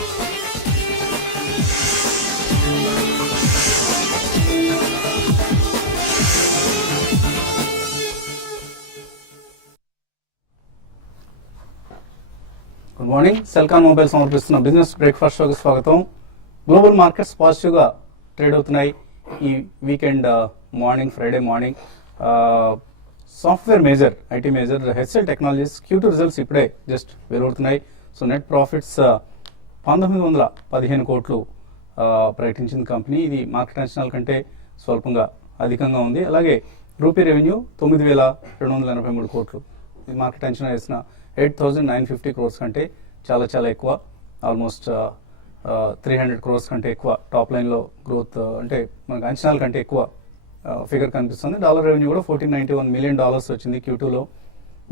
Good morning. Celkon mobile సమర్పిస్తున్న business breakfast షోకి స్వాగతం. గ్లోబల్ మార్కెట్స్ పాజిటివ్గా ట్రేడ్ అవుతున్నాయి ఈ weekend morning, Friday morning. Software major, IT major HCL technologies Q2 results ఇప్పుడే జస్ట్ వెలువడుతున్నాయి. సో నెట్ ప్రాఫిట్స్ 1915 కోట్లు ప్రకటించిన కంపెనీ. ఇది మార్కెట్ అంచనాల కంటే స్వల్పంగా అధికంగా ఉంది. అలాగే రూపీ రెవెన్యూ 9283 కోట్లు. ఇది మార్కెట్ అంచనా వేసిన 8950 crores కంటే చాలా చాలా ఎక్కువ. ఆల్మోస్ట్ 300 crores కంటే ఎక్కువ టాప్ లైన్లో గ్రోత్, అంటే మనకు అంచనాల కంటే ఎక్కువ ఫిగర్ కనిపిస్తుంది. డాలర్ రెవెన్యూ కూడా $1491 million వచ్చింది Q2లో.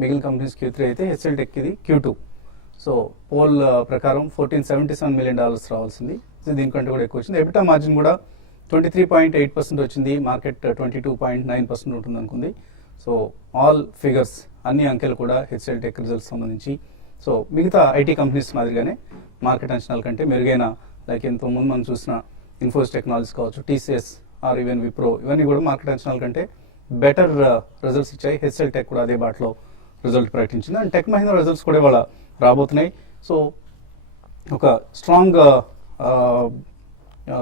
మిగిలిన కంపెనీస్ Q3 అయితే హెచ్సిఎల్ టెక్ ఇది Q2. సో పోల్ ప్రకారం $1477 million రావాల్సింది. సో దీనికంటే కూడా ఎక్కువ వచ్చింది. ఎబిటా మార్జిన్ కూడా 23.8% వచ్చింది. మార్కెట్ 22.9% ఉంటుంది అనుకుంది. సో ఆల్ ఫిగర్స్, అన్ని అంకెలు కూడా హెచ్సిఎల్ టెక్ రిజల్ట్స్ సంబంధించి. సో మిగతా ఐటీ కంపెనీస్ మాదిరిగానే మార్కెట్ అంచనాల కంటే మెరుగైన, లైక్ ఎంతో ముందు మనం చూసిన ఇన్ఫోసిస్ టెక్నాలజీస్ కావచ్చు, టీసీఎస్ ఆర్ ఈవెన్ విప్రో, ఇవన్నీ కూడా మార్కెట్ అంచనాల కంటే బెటర్ రిజల్ట్స్ ఇచ్చాయి. హెచ్సిఎల్ టెక్ కూడా అదే బాటలో రిజల్ట్ ప్రకటించింది. అండ్ టెక్ మహీంద్రా రిజల్ట్స్ కూడా ఇవాళ రాబోతున్నాయి. సో ఒక స్ట్రాంగ్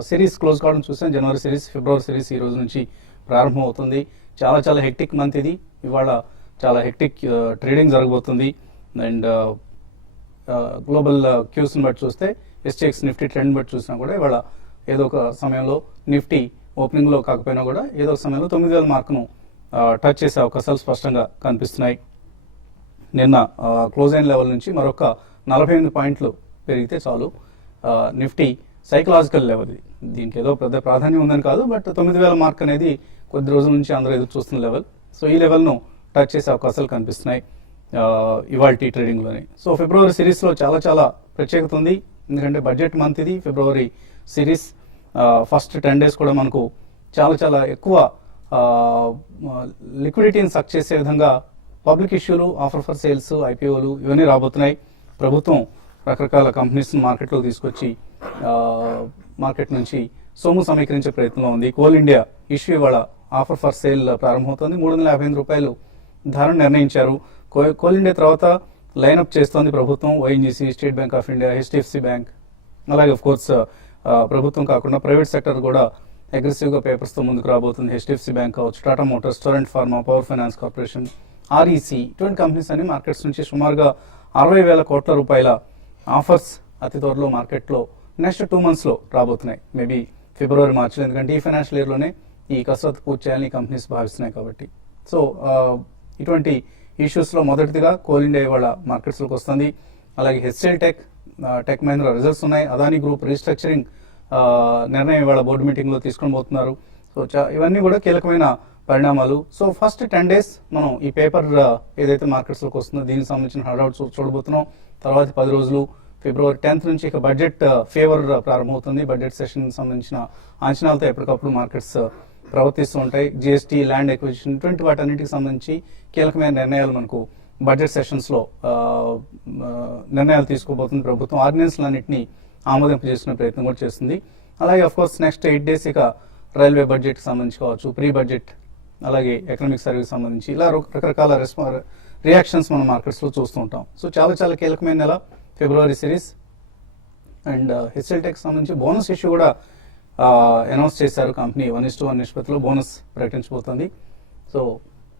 సిరీస్ క్లోజ్ కావడం చూసాం. జనవరి సిరీస్, ఫిబ్రవరి సిరీస్ ఈ రోజు నుంచి ప్రారంభం అవుతుంది. చాలా చాలా హెక్టిక్ మంత్ ఇది. ఇవాళ చాలా హెక్టిక్ ట్రేడింగ్ జరగబోతుంది. అండ్ గ్లోబల్ క్యూస్ని బట్టి చూస్తే, ఎస్టీఎక్స్ నిఫ్టీ ట్రెండ్ బట్టి చూసినా కూడా ఇవాళ ఏదో ఒక సమయంలో నిఫ్టీ ఓపెనింగ్లో కాకపోయినా కూడా ఏదో ఒక సమయంలో 9000 మార్కును టచ్ చేసే అవకాశాలు స్పష్టంగా కనిపిస్తున్నాయి. నిన్న క్లోజ్ అయిన లెవెల్ నుంచి మరొక 48 పాయింట్లు పెరిగితే చాలు నిఫ్టీ సైకలాజికల్ లెవెల్. దీనికి ఏదో పెద్ద ప్రాధాన్యం ఉందని కాదు, బట్ 9000 మార్క్ అనేది కొద్ది రోజుల నుంచి అందరూ ఎదురు చూస్తున్న లెవెల్. సో ఈ లెవెల్ను టచ్ చేసే అవకాశాలు కనిపిస్తున్నాయి ఇవాల్టి ట్రేడింగ్లోనే. సో ఫిబ్రవరి సిరీస్లో చాలా చాలా ప్రత్యేకత ఉంది. ఎందుకంటే బడ్జెట్ మంత్ ఇది ఫిబ్రవరి సిరీస్. ఫస్ట్ 10 days కూడా మనకు చాలా చాలా ఎక్కువ లిక్విడిటీని సక్ చేసే విధంగా పబ్లిక్ ఇష్యూలు, ఆఫర్ ఫర్ సేల్స్, ఐపీఓలు ఇవన్నీ రాబోతున్నాయి. ప్రభుత్వం రకరకాల కంపెనీస్ని మార్కెట్లో తీసుకొచ్చి మార్కెట్ నుంచి సొమ్ము సమీకరించే ప్రయత్నంలో ఉంది. కోల్ ఇండియా ఇష్యూ ఇవాళ ఆఫర్ ఫర్ సేల్ ప్రారంభమవుతుంది. $358 ధర నిర్ణయించారు. కోల్ ఇండియా తర్వాత లైనప్ చేస్తోంది ప్రభుత్వం. ONGC, state bank of India, HDFC bank, అలాగే ఆఫ్ కోర్స్ ప్రభుత్వం కాకుండా ప్రైవేట్ సెక్టర్ కూడా అగ్రెసివ్గా పేపర్స్తో ముందుకు రాబోతుంది. హెచ్డిఎఫ్సి బ్యాంక్ కావచ్చు, Tata Motors, Torrent pharma, power finance corporation, REC, ఇటువంటి కంపెనీస్ అన్ని మార్కెట్స్ నుంచి సుమారుగా 60,000 కోట్ల రూపాయల ఆఫర్స్ అతి త్వరలో మార్కెట్లో నెక్స్ట్ 2 monthsలో రాబోతున్నాయి. మేబీ ఫిబ్రవరి, మార్చిలో, ఎందుకంటే ఈ ఫైనాన్షియల్ ఇయర్లోనే ఈ కసరత్తు పూర్తి చేయాలని కంపెనీస్ భావిస్తున్నాయి కాబట్టి. సో ఇటువంటి ఇష్యూస్లో మొదటిదిగా కోల్ ఇండియా ఇవాళ మార్కెట్స్లోకి వస్తుంది. అలాగే HCl tech, tech Mahindra results ఉన్నాయి. అదానీ గ్రూప్ రీస్ట్రక్చరింగ్ నిర్ణయం ఇవాళ బోర్డు మీటింగ్లో తీసుకొని పోతున్నారు. సో ఇవన్నీ కూడా కీలకమైన పరిణామాలు. సో ఫస్ట్ 10 days మనం ఈ పేపర్ ఏదైతే మార్కెట్స్లోకి వస్తుందో దీనికి సంబంధించిన హడావుట్ చూడబోతున్నాం. తర్వాత 10 రోజులు ఫిబ్రవరి 10th నుంచి ఇక బడ్జెట్ ఫేవర్ ప్రారంభమవుతుంది. బడ్జెట్ సెషన్ సంబంధించిన అంచనాలతో ఎప్పటికప్పుడు మార్కెట్స్ ప్రవర్తిస్తూ ఉంటాయి. జిఎస్టీ, ల్యాండ్ ఎక్విజిషన్, ఇటువంటి వాటన్నిటికి సంబంధించి కీలకమైన నిర్ణయాలు మనకు బడ్జెట్ సెషన్స్లో నిర్ణయాలు తీసుకోబోతుంది ప్రభుత్వం. ఆర్డినెన్స్లన్నింటినీ ఆమోదింపు చేసుకునే ప్రయత్నం కూడా చేస్తుంది. అలాగే అఫ్కోర్స్ నెక్స్ట్ 8 days ఇక రైల్వే బడ్జెట్కి సంబంధించి కావచ్చు, ప్రీ బడ్జెట్, అలాగే ఎకనామిక్ సర్వీస్ సంబంధించి ఇలా రకరకాల రియాక్షన్స్ మనం మార్కెట్స్లో చూస్తూ ఉంటాం. సో చాలా చాలా కీలకమైన నెల ఫిబ్రవరి సిరీస్. అండ్ హెచ్సిఎల్ టెక్ సంబంధించి బోనస్ ఇష్యూ కూడా అనౌన్స్ చేశారు. కంపెనీ 1:1 నిష్పత్తిలో బోనస్ ప్రకటించబోతోంది. So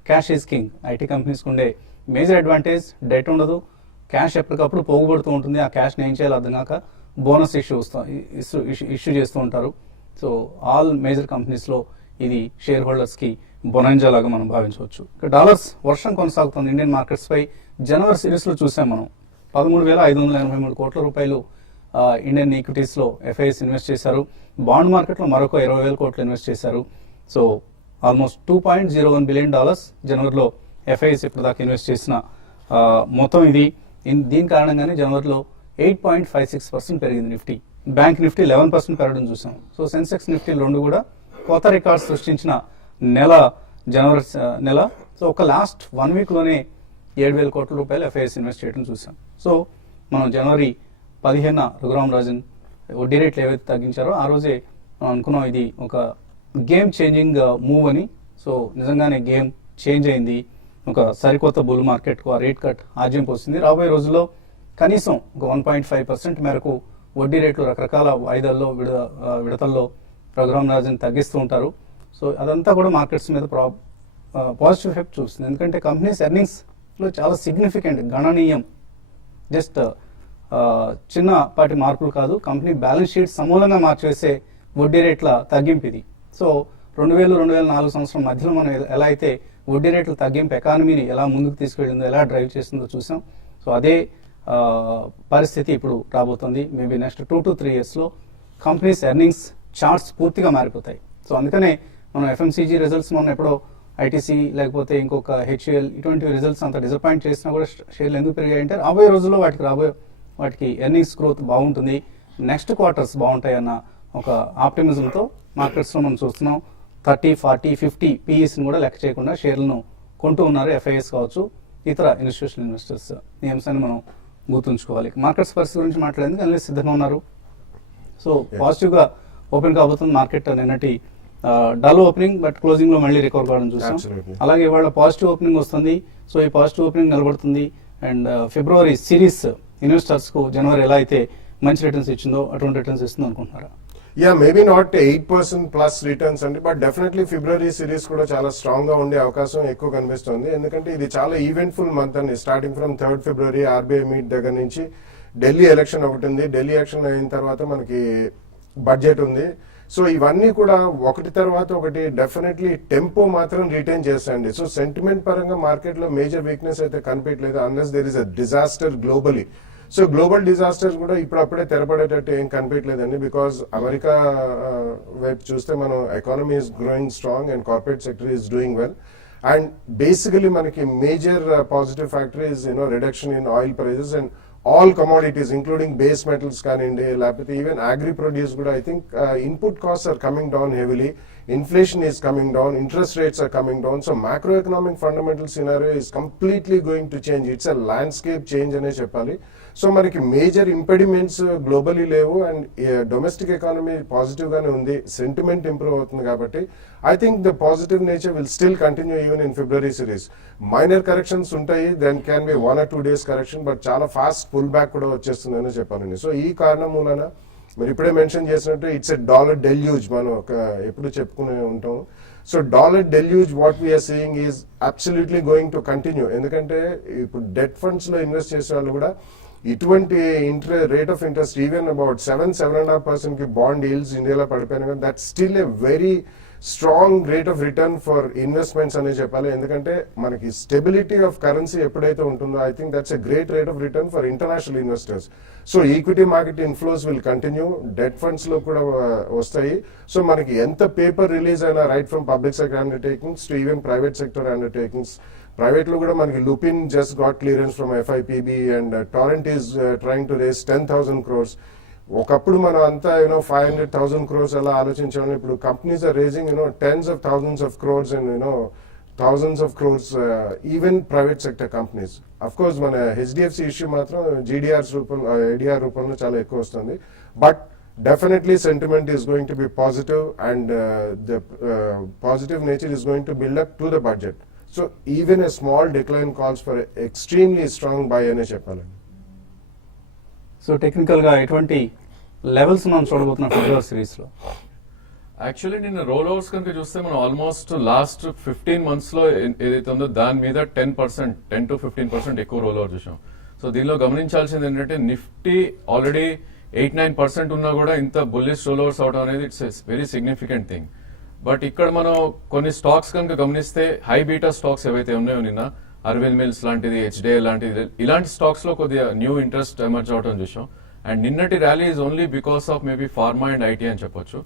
cash is king. IT కంపెనీస్కి ఉండే మేజర్ అడ్వాంటేజ్ డెట్ ఉండదు, క్యాష్ ఎప్పటికప్పుడు పోగుబడుతూ ఉంటుంది. ఆ క్యాష్ని ఏం చేయాలో అర్థం కాక బోనస్ ఇష్యూ చేస్తూ ఉంటారు. సో ఆల్ మేజర్ కంపెనీస్లో ఇది షేర్ హోల్డర్స్కి బొనాంజా లాగా మనం భావించవచ్చు. ఇక డాలర్స్ వర్షం కొనసాగుతుంది ఇండియన్ మార్కెట్స్పై. జనవరి సిరీస్లో చూసాం మనం 13,583 కోట్ల రూపాయలు ఇండియన్ ఈక్విటీస్లో ఎఫ్ఐఎస్ ఇన్వెస్ట్ చేశారు. బాండ్ మార్కెట్లో మరొక 20,000 కోట్లు ఇన్వెస్ట్ చేశారు. సో ఆల్మోస్ట్ $2.01 billion జనవరిలో ఎఫ్ఐఎస్ ఇప్పటిదాకా ఇన్వెస్ట్ చేసిన మొత్తం ఇది. దీని కారణంగానే జనవరిలో 8.56% పెరిగింది నిఫ్టీ. బ్యాంక్ నిఫ్టీ 11% పెరగడం చూసాం. సో సెన్సెక్స్, నిఫ్టీ రెండు కూడా కొత్త రికార్డ్స్ సృష్టించిన నెల జనవరి నెల. సో ఒక లాస్ట్ 1 weekలోనే 7,000 కోట్ల రూపాయలు ఎఫ్ఐఎస్ ఇన్వెస్ట్ చేయడం చూసాం. సో మనం జనవరి 15న రఘురామరాజన్ వడ్డీ రేట్లు ఏవైతే తగ్గించారో ఆ రోజే మనం అనుకున్నాం ఇది ఒక గేమ్ చేంజింగ్ మూవ్ అని. సో నిజంగానే గేమ్ చేంజ్ అయింది, ఒక సరికొత్త బుల్ మార్కెట్కు ఆ రేట్ కట్ ఆజ్యం పోసింది. రాబోయే రోజుల్లో కనీసం ఒక 1.5% మేరకు వడ్డీ రేట్లు రకరకాల వాయిదాల్లో విడతల్లో రఘురామరాజన్ తగ్గిస్తూ ఉంటారు. సో అదంతా కూడా మార్కెట్స్ మీద పాజిటివ్ ఎఫెక్ట్ చూస్తుంది. ఎందుకంటే కంపెనీస్ ఎర్నింగ్స్లో చాలా సిగ్నిఫికెంట్ గణనీయం, జస్ట్ చిన్నపాటి మార్పులు కాదు, కంపెనీ బ్యాలెన్స్ షీట్ సమూలంగా మార్చివేసే వడ్డీ రేట్ల తగ్గింపు ఇది. సో 2000-2004 సంవత్సరం మధ్యలో మనం ఎలా అయితే వడ్డీ రేట్ల తగ్గింపు ఎకానమీని ఎలా ముందుకు తీసుకెళ్ళిందో, ఎలా డ్రైవ్ చేసిందో చూసాం. సో అదే పరిస్థితి ఇప్పుడు రాబోతుంది. మేబీ నెక్స్ట్ 2 to 3 yearsలో కంపెనీస్ ఎర్నింగ్స్ చార్ట్స్ పూర్తిగా మారిపోతాయి. సో అందుకనే మనం ఎఫ్ఎంసీజీ రిజల్ట్స్ మనం ఎప్పుడో ఐటీసీ లేకపోతే ఇంకొక హెచ్యుఎల్ ఇటువంటి రిజల్ట్స్ అంత డిసప్పాయింట్ చేసినా కూడా షేర్లు ఎందుకు పెరిగాయంటే రాబోయే రోజుల్లో వాటికి ఎర్నింగ్స్ గ్రోత్ బాగుంటుంది, నెక్స్ట్ క్వార్టర్స్ బాగుంటాయి అన్న ఒక ఆప్టిమిజంతో మార్కెట్స్లో మనం చూస్తున్నాం. 30, 40, 50 పీఈస్ని కూడా లెక్క చేయకుండా షేర్లను కొంటూ ఉన్నారు ఎఫ్ఐఎస్ కావచ్చు, ఇతర ఇన్స్టిట్యూషనల్ ఇన్వెస్టర్స్. ఈ అంశాన్ని మనం గుర్తుంచుకోవాలి. మార్కెట్స్ పరిస్థితి గురించి మాట్లాడేందుకు అనలిస్ట్ సిద్ధంగా ఉన్నారు. సో పాజిటివ్గా ఓపెన్ కాబోతుంది మార్కెట్. నిన్నటి డల్ ఓపెనింగ్ బట్ క్లోజింగ్ లో మళ్ళీ రికవర్ కావడం చూసాం. అలాగే ఇవాళ పాజిటివ్ ఓపెనింగ్ వస్తుంది. సో ఈ పాజిటివ్ ఓపెనింగ్ నిలబడుతుంది. అండ్ ఫిబ్రవరి సిరీస్ ఇన్వెస్టర్స్ కు జనవరి ఎలా అయితే మంచి రిటర్న్స్ ఇచ్చిందో అటువంటి రిటర్న్స్ ఇస్తుంది అనుకుంటున్నారా? Yeah, maybe not 8% plus returns అండి, బట్ డెఫినెట్లీ ఫిబ్రవరి సిరీస్ కూడా చాలా స్ట్రాంగ్ గా ఉండే అవకాశం ఎక్కువ కనిపిస్తుంది. ఎందుకంటే ఇది చాలా ఈవెంట్ఫుల్ మంత్ అండి. Starting from 3rd February RBI meet దగ్గర నుంచి ఢిల్లీ ఎలక్షన్ ఒకటి ఉంది. ఢిల్లీ ఎలక్షన్ అయిన తర్వాత మనకి బడ్జెట్ ఉంది. సో ఇవన్నీ కూడా ఒకటి తర్వాత ఒకటి డెఫినెట్లీ టెంపో మాత్రం రిటైన్ చేస్తాయండి. సో సెంటిమెంట్ పరంగా మార్కెట్ లో మేజర్ వీక్నెస్ అయితే కనిపించలేదు unless there is a disaster globally. So global disasters కూడా ఇప్పుడప్పుడే తెరపడేటట్టు ఏం కనిపించలేదండి. బికాస్ అమెరికా వైపు చూస్తే మనం economy is growing strong and corporate sector is doing well. And basically మనకి major positive factor is reduction in oil prices and all commodities including base metals కానివ్వండి, లేకపోతే even agri produce కూడా I think input cost are coming down heavily, inflation is coming down, interest rates are coming down. So macro economic fundamental scenario is completely going to change. It's a landscape change అనే చెప్పాలి. So మనకి major impediments globally లేవు and domestic economy positive గానే ఉంది, sentiment improve అవుతుంది. కాబట్టి I think the positive nature will still continue even in ఫిబ్రవరి series. Minor corrections ఉంటాయి, then can be 1 or 2 days correction, but చాలా ఫాస్ట్ పుల్ బ్యాక్ కూడా వచ్చేస్తుందని చెప్పాలండి. సో ఈ కారణం మూలన మీరు ఇప్పుడే మెన్షన్ చేసినట్టు ఇట్స్ ఎ డాలర్ డెల్యూజ్ మనం ఎప్పుడు చెప్పుకునే ఉంటాం. So dollar deluge what we are seeing is absolutely going to continue. ఎందుకంటే ఇప్పుడు డెట్ ఫండ్స్ లో ఇన్వెస్ట్ చేసే వాళ్ళు కూడా ఇటువంటి rate of interest even about 7.5% కి బాండ్ ఈల్డ్స్ ఇండియాలో పడిపోయినా కానీ that still a very strong rate of return for investments అనే చెప్పాలి. ఎందుకంటే మనకి స్టెబిలిటీ ఆఫ్ కరెన్సీ ఎప్పుడైతే ఉంటుందో I think that's a great rate of return for international investors. So equity market inflows will continue, debt funds లో కూడా వస్తాయి. So మనకి ఎంత పేపర్ రిలీజ్ అయినా right from public sector undertakings to even private sector undertakings, private లో కూడా మనకి Lupin just got clearance from FIPB and Torrent is trying to raise 10,000 crores. ఒకప్పుడు మనం అంతా 500,000 crores అలా ఆలోచించాము. ఇప్పుడు companies are raising tens of thousands of crores and thousands of crores, even private sector companies. Of course మన HDFC ఇష్యూ మాత్రం ADR రూపంలో చాలా ఎక్కువ వస్తుంది. But definitely sentiment is going to be positive and the positive nature is going to build up to the budget. So even a small decline calls for extremely strong buy అనే చెప్పాలండి. So technical గా ఎటువంటి levels మనం చూడబోతున్నాం ఫిబ్రవరి series లో? Actually నిన్న role overs కనుక చూస్తే మనం ఆల్మోస్ట్ లాస్ట్ 15 months లో ఏదైతే ఉందో దాని మీద 10 to 15% ఎక్కువ రోల్ ఓవర్ చూసాం. సో దీనిలో గమనించాల్సింది ఏంటంటే నిఫ్టీ ఆల్రెడీ 8-9% ఉన్నా కూడా ఇంత బుల్లిష్ రోల్ ఓవర్స్ అవడం అనేది it's very significant thing. But ఇక్కడ మనం కొన్ని స్టాక్స్ కనుక గమనిస్తే హై బీటా స్టాక్స్ ఏవైతే ఉన్నాయో నిన్న అరవింద్ మిల్స్ లాంటిది, HDL లాంటిది, ఇలాంటి స్టాక్స్ లో కొద్దిగా న్యూ ఇంట్రెస్ట్ ఎమర్జ్ అవడం చూసాం. అండ్ నిన్నటి rally is only because of maybe pharma and IT అని చెప్పొచ్చు.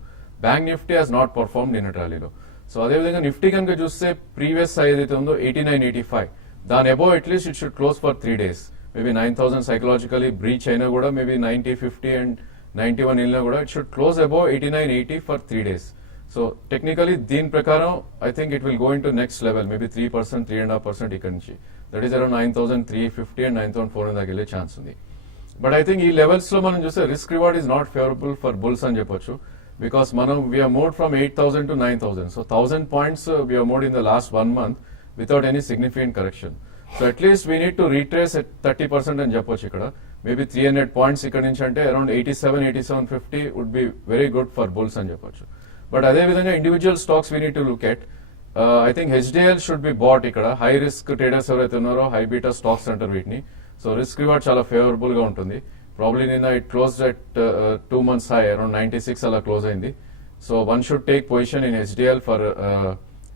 Bank Nifty has not perform నిన్నటి ర్యాలీలో. సో అదేవిధంగా నిఫ్టీ కనుక చూస్తే ప్రీవియస్ ఏదైతే ఉందో 89-85 దాని above at least it should close for 3 days. Maybe 9,000 psychologically breach అయినా కూడా మేబీ 90-50 అండ్ 91 వెళ్ళినా కూడా it should close above 89-80 for 3 days. So technically దీని ప్రకారం I think it will go in to next level, maybe 3%, 3.5% ఇక్కడ నుంచి. దట్ ఈస్ అరౌండ్ 9,350 అండ్ 9,400 దాకా వెళ్ళే ఛాన్స్ ఉంది. బట్ ఐ థింక్ ఈ లెవెల్స్ లో మనం చూస్తే risk reward is not favourable for bulls అని చెప్పొచ్చు. బికాస్ మనం we are moved from 8,000 to 9,000. So 1,000 points we are moved in the last 1 month without any significant correction. So at least we need to retrace 30% అని చెప్పొచ్చు ఇక్కడ. Maybe 300 points ఇక్కడ నుంచి అంటే around 87-87.50 would be very good for bulls అని చెప్పొచ్చు. But అదే విధంగా individual stocks we need to look at. I think HDL should be bought ఇక్కడ. హై రిస్క్ ట్రేడర్స్ ఎవరైతే ఉన్నారో హై బీటా స్టాక్స్ అంటారు వీటిని. సో రిస్క్ రివార్డ్ చాలా ఫేవరబుల్ గా ఉంటుంది. ప్రాబ్లీ నిన్న it close at 2 months high, అరౌండ్ 96 అలా క్లోజ్ అయింది. So one should take position in HDL for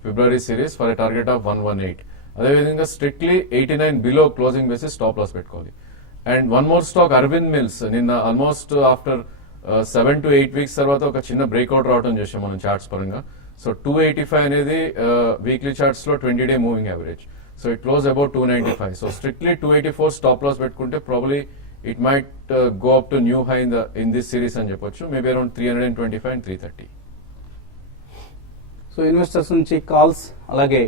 February series for a target of 118. అదేవిధంగా strictly 89 below closing basis stop loss పెట్టుకోవాలి. And one more stock Arvind Mills నిన్న almost after 7 to 8 weeks తర్వాత ఒక చిన్న breakout రావడం చేసాం మనం చార్ట్స్ పరంగా. సో 285 అనేది వీక్లీ చార్ట్స్ లో 20-day moving average. So it close about 295. So strictly 284 stop loss పెట్టుకుంటే probably it might go up to new high in this series అని చెప్పొచ్చు. Maybe around 325 and 330. So investors నుంచి calls అలాగే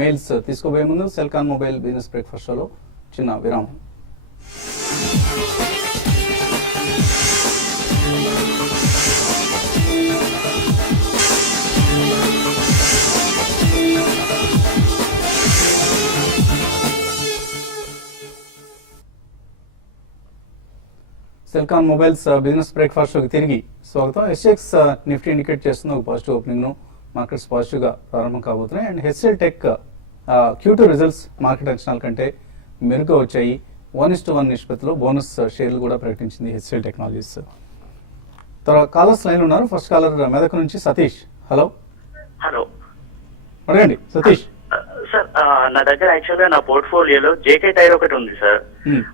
mails తీసుకోబోయే ముందు Celkon mobile business breakfast షోలో చిన్న విరామం. సెల్కాన్ మొబైల్స్ బిజినెస్ బ్రేక్ఫాస్ట్ షోకి తిరిగి స్వాగతం. ఎస్ఎక్స్ నిఫ్టీ ఇండికేట్ చేస్తున్న ఒక పాజిటివ్ ఓపెనింగ్ ను, మార్కెట్స్ పాజిటివ్ గా ప్రారంభం కాబోతున్నాయి. And HCL tech Q2 results market అంచనాల కంటే మెరుగ్గా వచ్చాయి. 1:1 నిష్పత్తిలో బోనస్ షేర్లు కూడా ప్రకటించింది హెచ్సిఎల్ టెక్నాలజీస్. తర్వాత కాలర్స్ లైన్ ఉన్నారు. ఫస్ట్ కాలర్ మెదక్ నుంచి సతీష్. హలో అడగండి సతీష్. సార్ నా దగ్గర యాక్చువల్గా నా పోర్ట్ఫోలియోలో జేకే టైర్ ఒకటి ఉంది సార్.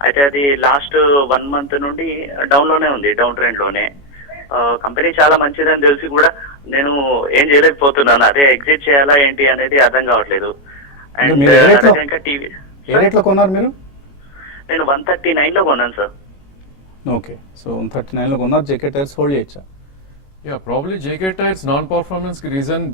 అయితే అది లాస్ట్ 1 month నుండి డౌన్ లోనే ఉంది, డౌన్ ట్రెండ్ లోనే. కంపెనీ చాలా మంచిదని తెలిసి కూడా నేను ఏం చేయలేకపోతున్నాను. అదే ఎగ్జిట్ చేయాలా ఏంటి అనేది అర్థం కావట్లేదు. అండ్ ఇంకా టీవీ ఏ రేట్లో కొన్నారు మీరు? నేను 139 లో కొన్నాను సార్. ఓకే, సో 139 లో కొన్నారు. జేకే టైర్స్ హోల్డ్ చేయొచ్చా? Yeah, probably JK tyres non performance కి రీజన్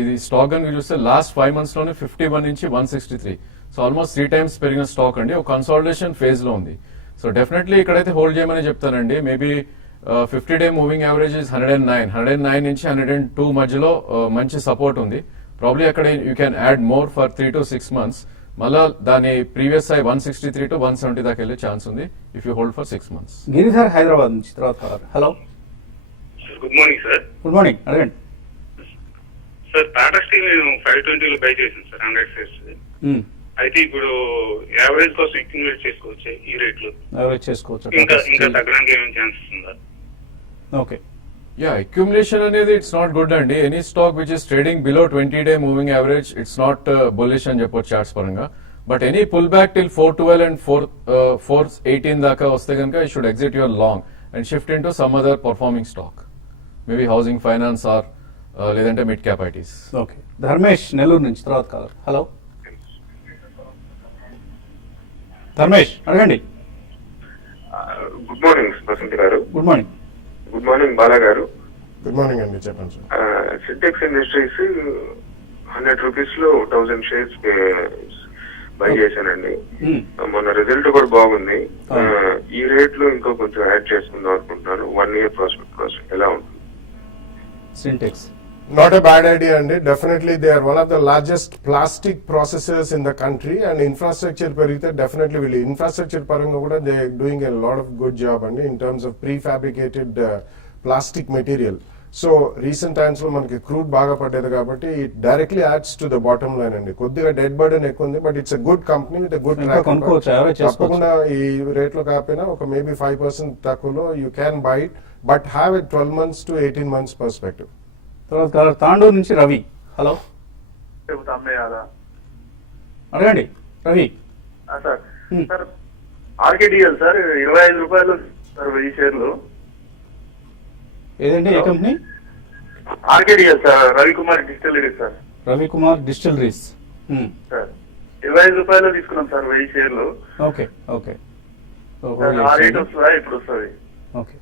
ఇది స్టాక్ అని చూస్తే లాస్ట్ 5 months లోనే 51 నుంచి 163. సో ఆల్మోస్ట్ 3 times పెరిగిన స్టాక్ అండి. ఒక కన్సాలిడేషన్ ఫేజ్ లో ఉంది. సో డెఫినెట్లీ ఇక్కడైతే హోల్డ్ చేయమని చెప్తానండి. Maybe 50-day moving average is 109 నుంచి 102 మధ్యలో మంచి సపోర్ట్ ఉంది. ప్రాబ్లీ అక్కడ you can add more for 3 to 6 months. మళ్ళా దాని ప్రీవియస్ హై 163 to 170 దాకా వెళ్ళే ఛాన్స్ ఉంది if you hold for 6 months. Giridhar Hyderabad నుంచి తర్వాత caller. Hello, good morning sir. Good morning, అడగండి సార్. టాటా స్టీల్ నేను 520 లో బై చేశాను సార్, 100 shares. అయితే ఇప్పుడు యావరేజ్ కోసం అక్యుములేట్ చేసుకోవచ్చు ఈ రేట్ లో? యావరేజ్ చేసుకోవచ్చు. ఇంకా తగ్గడానికి ఏమైనా ఛాన్సెస్ ఉందా? ఓకే, యా, అక్యుములేషన్ అనేది ఇట్స్ నాట్ గుడ్ అండి. Any stock which is trading below 20-day moving average it's not bullish అని చెప్పొచ్చు చార్ట్స్ పరంగా. But any pull back till 412 and 418 దాకా వస్తే కనుక you should exit your long and shift into some other performing stock, maybe housing finance or లేదంటే mid cap ITs. Okay, Dharmesh Nellore నుంచి తర్వాత caller. Hello Dharmesh, అడగండి. గుడ్ మార్నింగ్ వసంత్ గారు. Good morning. Good morning Bala గారు. Good morning అండి, చెప్పండి sir. Sintex industries 100 rupees లో 1000 shares by చేశానండి. మొన్న రిజల్ట్ కూడా బాగుంది. ఈ రేట్ లో ఇంకో కొంచెం యాడ్ చేసుకుందాం అనుకుంటున్నాను. 1 year ప్రాస్పెక్ట్ కోసం ఎలా ఉంటుంది? Sintex Not a bad idea, and definitely they are one of the largest plastic processors in the country, and infrastructure perite definitely will infrastructure paranga kuda they are doing a lot of good job and in terms of prefabricated plastic material. So recent times lo manaki crude baga paddedi kabatti it directly adds to the bottom line andi. Koddiga debt burden ekkundi, but it's a good company with a good track record. Tappakunda ee rate lo kaapina oka maybe 5% takkulo you can buy it, but have a 12 months to 18 months perspective. తర్వాత caller Tandur నుంచి Ravi. Hello, అడగండి Ravi. Sir sir RKDL sir 25 రూపాయలు sir 1000 షేర్లు. ఏదండి, ఏ company? RKDL sir, Ravikumar distilleries sir. Ravikumar distilleries sir 25 రూపాయలు తీసుకున్నాం sir 1000 షేర్లు. ఓకే ఓకే, ఆ రేట్ వస్తుందా ఇప్పుడు వస్తుంది? ఓకే,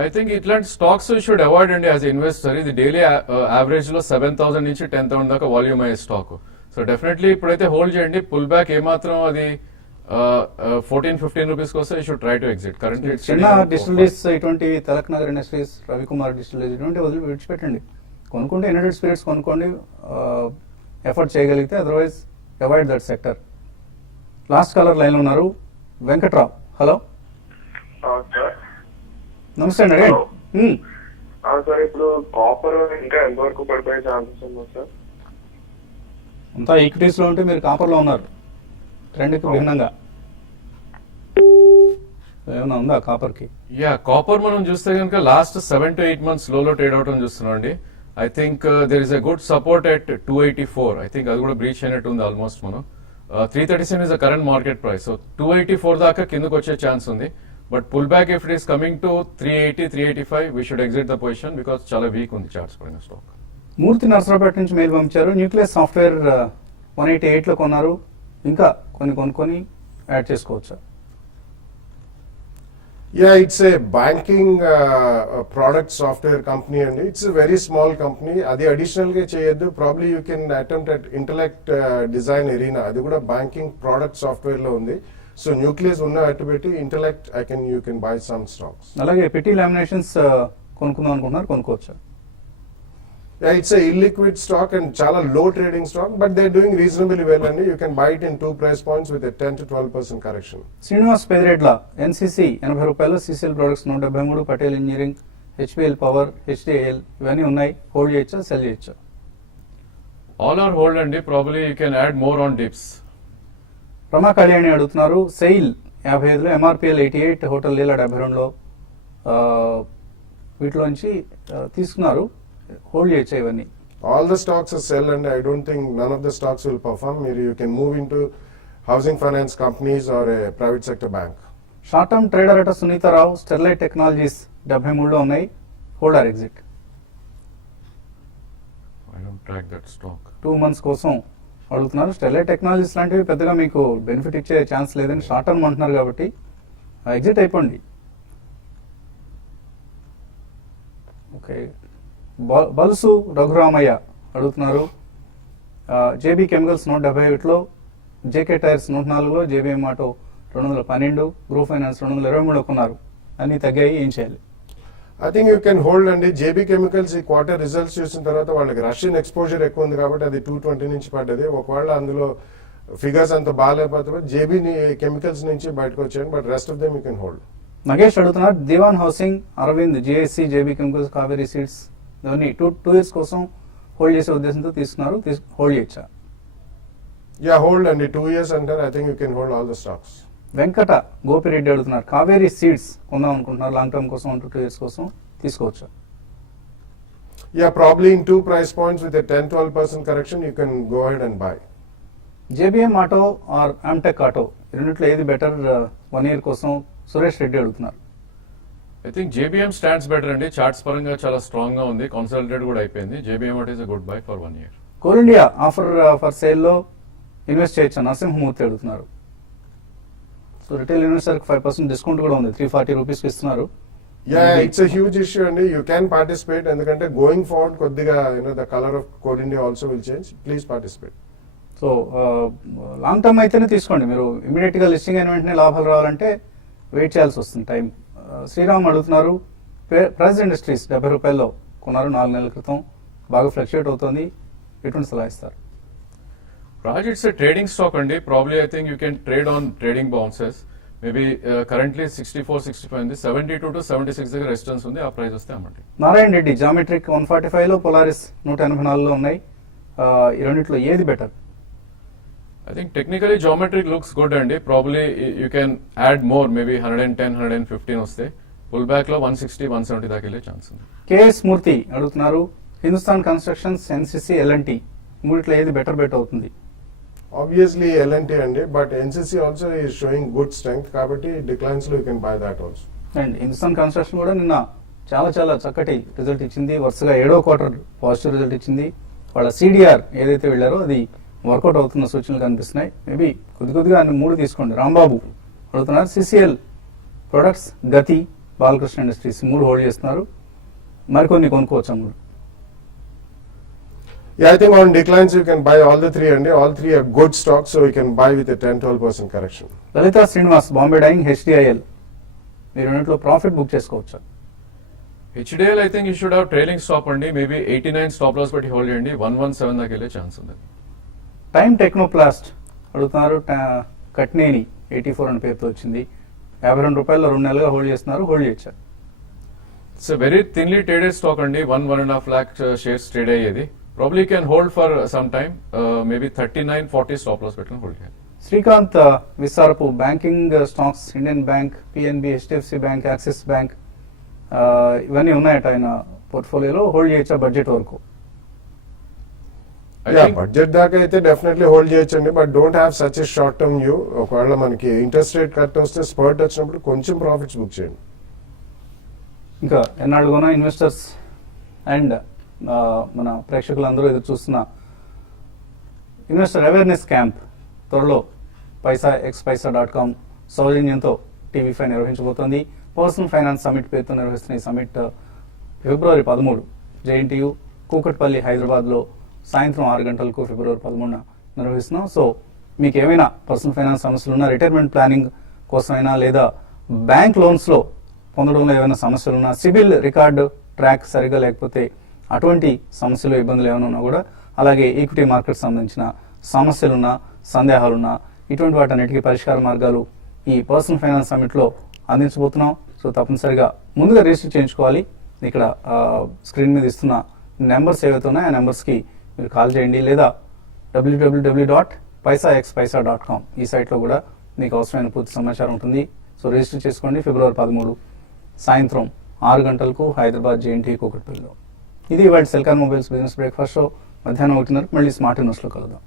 ఐ థింక్ ఇట్లాంటి స్టాక్స్ షుడ్ అవాయిడ్ అండి యాజ్ ఇన్వెస్టర్. ఇది డైలీ యావరేజ్ లో 7,000 నుంచి 10,000 దాకా వాల్యూమ్ అయ్యే స్టాక్. సో డెఫినెట్లీ ఇప్పుడైతే హోల్డ్ చేయండి. పుల్ బ్యాక్ ఏమాత్రం అది 14-15 రూపీస్ వస్తే you should try to exit. Currently చిన్న డిస్టిలరీస్ ఇటువంటి తిలక్ నగర్ ఇండస్ట్రీస్, రవికుమార్ డిస్టిలరీస్ ఇటువంటి విడిచిపెట్టండి. కొనుక్కుంటే యునైటెడ్ స్పిరిట్స్ కొనుక్కోండి, ఎఫర్ట్ చేయగలిగితే. Otherwise avoid that sector. Last caller line లో ఉన్నారు, వెంకట్రావు. హలో, సార్ నమస్తే అండి. అడగండి. సార్ ఇప్పుడు కాపర్ ఇంకా ఎంతవరకు పడిపోయే ఛాన్సెస్ ఉందా సార్? అంతా ఈక్విటీస్ లో ఉంటే మీరు కాపర్ లో ఉన్నారు, ట్రెండ్కి భిన్నంగా. ఏమన్నా ఉందా కాపర్ కి? యా, కాపర్ మనం చూస్తే కనుక లాస్ట్ 7 to 8 months లో ట్రేడ్ అవటం చూస్తున్నాం అండి. I think there is a good support at 284. I think అది కూడా బ్రీచ్ అయినట్టు ఉంది ఆల్మోస్ట్. మనం 337 is the current market price. So 284 దాకా కిందకు వచ్చే ఛాన్స్ ఉంది. But pull back if it is coming to 380, 385 we should exit the position because చాలా వీక్ ఉంది చార్ట్స్ పైన స్టాక్. మూర్తి నర్సరావుపేట నుంచి మెయిల్ పంపించారు. న్యూక్లియస్ సాఫ్ట్వేర్ 188 లో కొన్నారు, ఇంకా కొన్ని కొనుక్కొని యాడ్ చేసుకోవచ్చా? Yeah, it's a banking product software company and it's a very small company. Adi additional ga cheyaddu. Probably you can attempt at Intellect Design Arena. Adi kuda banking product software lo undi. So Nucleus unna attu Intellect you can buy some stocks. అలాగే పెట్టి laminations కొనుక్కుందాం అనుకుంటున్నారు, కొనుక్కోవచ్చా? Yeah, it's a illiquid stock and chala low trading stock, but they're doing reasonably well and you can buy it in 2 price points with a 10 to 12% correction. Srinivas Pedireddla, NCC 80 రూపాయలు, CCL products 173, Patel engineering, HPL power, HDL ఇవన్నీ ఉన్నాయి. Hold చేయొచ్చా, sell చేయొచ్చా? All are hold అండి. Probably you can add more on dips. Rama Kalyani అడుగుతున్నారు, SAIL 55లో, MRPL 88, hotel లీలాడ్ 72లో వీటిలోంచి తీసుకున్నారు. హోల్డ్ చేయొచ్చా ఇవన్నీ? All the stocks are sell and I don't think none of the stocks will perform. Maybe you can move into housing finance companies or a private sector bank. Short term trader అట Sunitha Rao, Sterlite Technologies 73లో ఉన్నాయి. Hold or exit? I don't track that stock. 2 months కోసం అడుగుతున్నారు. Sterlite Technologies లాంటివి పెద్దగా మీకు benefit ఇచ్చే chance లేదని short term అంటున్నారు కాబట్టి ఎగ్జిట్ అయిపోండి. ఓకే, బల్సు రఘురామయ్య అడుగుతున్నారు, జేబీ కెమికల్స్ 171లో, జేకే టైర్స్ 104లో, జేబీఎం ఆటో 212, గ్రూప్ ఫైనాన్స్ 223లో కొన్నారు. అన్ని తగ్గాయి, ఏం చేయాలి? I think you can hold and JB Chemicals ఈ క్వార్టర్ రిజల్ట్స్ చూసిన తర్వాత వాళ్ళకి రష్యన్ ఎక్స్పోజర్ ఎక్కువ ఉంది కాబట్టి అది 220 నుంచి పడ్డది. ఒకవేళ అందులో ఫిగర్స్ అంత బాగాలేకపోతే JB కెమికల్స్ నుంచి బయటకు వచ్చాను, but rest of them you can hold. Nagesh అడుగుతున్నారు, Dewan housing, Arvind, JSC, JB chemicals, Kaveri seeds ఇవన్నీ 2 years కోసం హోల్డ్ చేసే ఉద్దేశంతో తీసుకున్నారు. హోల్డ్ చేయొచ్చా? యా, హోల్డ్ అండి. 2 years అంటారు. I think you can hold all the stocks. Venkata Gopireddy అడుగుతున్నారు, కావేరీ సీడ్స్ కొందాం అనుకుంటున్నారు, లాంగ్ టర్మ్ కోసం 1 to 2 years కోసం తీసుకోవచ్చా? Yeah, probably in 2 price points with a 10-12% correction you can go ahead and buy. JBM auto or Amtek auto రెండిట్లో ఏది better 1 year కోసం? సురేష్ రెడ్డి అడుగుతున్నారు. I think JBM stands better అండి. చార్ట్స్ పరంగా చాలా స్ట్రాంగ్ గా ఉంది, కన్సల్టేట్ కూడా అయిపోయింది. JBM what is a good buy for 1 year. Coal India offer for sale లో ఇన్వెస్ట్ చేయొచ్చా? నరసింహమూర్తి అడుగుతున్నారు. సో రిటైల్ ఇన్వెస్టర్ 5% డిస్కౌంట్ కూడా ఉంది, 340 రూపీస్ ఇస్తున్నారు. Yeah, it's a huge issue అండి. యూ క్యాన్ పార్టిసిపేట్, ఎందుకంటే గోయింగ్ ఫార్వర్డ్ కొద్దిగా the colour of coal India also will change. Please participate. So long term అయితేనే తీసుకోండి. మీరు ఇమీడియట్ గా లిస్టింగ్ అయిన వెంటనే లాభాలు రావాలంటే వెయిట్ చేయాల్సి వస్తుంది టైం. శ్రీరామ్ అడుగుతున్నారు, ప్రైజ్ ఇండస్ట్రీస్ 70 రూపాయల్లో కొన్నారు 4 నెలల క్రితం, బాగా ఫ్లక్చుయేట్ అవుతుంది, ఎటువంటి సలహా ఇస్తారు? Raj, it's a trading stock అండి. Probably I think you can trade on trading bounces. Maybe currently 64-65 ఉంది, 72 to 76 దగ్గర రెసిస్టెన్స్ ఉంది. ఆ ప్రైస్ వస్తే అమ్మండి. నారాయణ రెడ్డి జామెట్రిక్ 145లో, పొలారిస్ 184లో ఉన్నాయి. ఈ రెండిట్లో ఏది better? I think technically geometric looks good అండి. Probably you can add more, maybe 110, 115 వస్తే. Pull back లో 160, 170 దాకా వెళ్ళే ఛాన్స్ ఉంది. కేఎస్ మూర్తి అడుగుతున్నారు, హిందుస్థాన్ కన్స్ట్రక్షన్స్, ఎన్సీసీ, ఎల్ఎన్టీ మూడిట్లో ఏది బెటర్ అవుతుంది? Obviously L&T అండి, but NCC also is showing good strength కాబట్టి డిక్లైన్స్ లో you can buy that also. And Hindustan construction కూడా నిన్న చాలా చక్కటి రిజల్ట్ ఇచ్చింది. వరుసగా 7వ క్వార్టర్ పాజిటివ్ రిజల్ట్ ఇచ్చింది. వాళ్ళ సిడిఆర్ ఏదైతే వెళ్ళారో అది వర్కౌట్ అవుతున్న సూచనలు కనిపిస్తున్నాయి. మేబీ కొద్దిగా అన్ని 3 తీసుకోండి. రాంబాబు అడుగుతున్నారు, సిసిఎల్ ప్రొడక్ట్స్, గతి, బాలకృష్ణ ఇండస్ట్రీస్ 3 హోల్డ్ చేస్తున్నారు, మరికొన్ని కొనుక్కోవచ్చా? 3 Yeah, I think on declines you can buy all the three, and all three are good stocks, so you can buy with a 10-12% correction. Lalitha Srinivas, Bombay dyeing, HDIL, మీరు రెండింటిలో profit book చేసుకోవచ్చా? HDL I think you should have trailing stop అండి, maybe 89 stop loss పెట్టి hold చేయండి, 117 దాకా వెళ్ళే chance ఉంది. Time Technoplast అడుగుతున్నారు, కట్నేని 84 అని పేరుతో వచ్చింది, ₹52 2 నెలలుగా హోల్డ్ చేస్తున్నారు, హోల్డ్ చేయొచ్చా? It's very thinly traded stock అండి, 1.5 lakh షేర్స్ ట్రేడ్ అయ్యేది. Probably can hold for some time, maybe 39-40 stop loss పెట్టుకుని హోల్డ్ చేయాలి. Srikanth Visarapu, banking stocks, Indian bank, PNB, HDFC bank, axis bank, ఇవన్నీ ఉన్నాయట ఆయన పోర్ట్ఫోలియోలో, హోల్డ్ చేయొచ్చా బడ్జెట్ వరకు? బడ్జెట్ దాకా అయితే డెఫినెట్లీ హోల్డ్ చేయొచ్చండి, but don't have such a short term view. ఒకవేళ మనకి ఇంట్రెస్ట్ రేట్ కట్ వస్తే, స్పర్ట్ వచ్చినప్పుడు కొంచెం ప్రాఫిట్స్ బుక్ చేయండి. ఇంకా ఎన్నాళ్ళుగా ఇన్వెస్టర్స్ అండ్ మన ప్రేక్షకులందరూ ఎదురు చూస్తున్న ఇన్వెస్టర్ అవేర్నెస్ క్యాంప్ త్వరలో paisa.com సౌజన్యంతో TV5 నిర్వహించబోతోంది. పర్సనల్ ఫైనాన్స్ సమిట్ పేరుతో నిర్వహిస్తున్న ఈ సమిట్ ఫిబ్రవరి 13 JNTU కూకట్పల్లి హైదరాబాద్లో సాయంత్రం 6 గంటలకు ఫిబ్రవరి 13న నిర్వహిస్తున్నాం. సో మీకు ఏమైనా పర్సనల్ ఫైనాన్స్ సమస్యలు ఉన్నా, రిటైర్మెంట్ ప్లానింగ్ కోసమైనా, లేదా బ్యాంక్ లోన్స్లో పొందడంలో ఏమైనా సమస్యలు ఉన్నా, సిబిల్ రికార్డు ట్రాక్ సరిగా లేకపోతే అటువంటి సమస్యలు, ఇబ్బందులు ఏమైనా ఉన్నా కూడా, అలాగే ఈక్విటీ మార్కెట్ సంబంధించిన సమస్యలున్నా, సందేహాలున్నా, ఇటువంటి వాటన్నిటికీ పరిష్కార మార్గాలు ఈ పర్సనల్ ఫైనాన్స్ సమిట్లో అందించబోతున్నాం. సో తప్పనిసరిగా ముందుగా రిజిస్టర్ చేయించుకోవాలి. ఇక్కడ స్క్రీన్ మీద ఇస్తున్న నెంబర్స్ ఏవైతే ఉన్నాయో ఆ నెంబర్స్కి మీరు కాల్ చేయండి, లేదా www.paisa.com ఈ సైట్లో కూడా మీకు అవసరమైన పూర్తి సమాచారం ఉంటుంది. సో రిజిస్టర్ చేసుకోండి. ఫిబ్రవరి 13 సాయంత్రం 6 గంటలకు హైదరాబాద్ JNTU కూకట్పల్లిలో. ఇది ఇవాళ Celkon mobiles business breakfast show. మధ్యాహ్నం 1:30 మళ్ళీ స్మార్ట్ న్యూస్లో కలుద్దాం.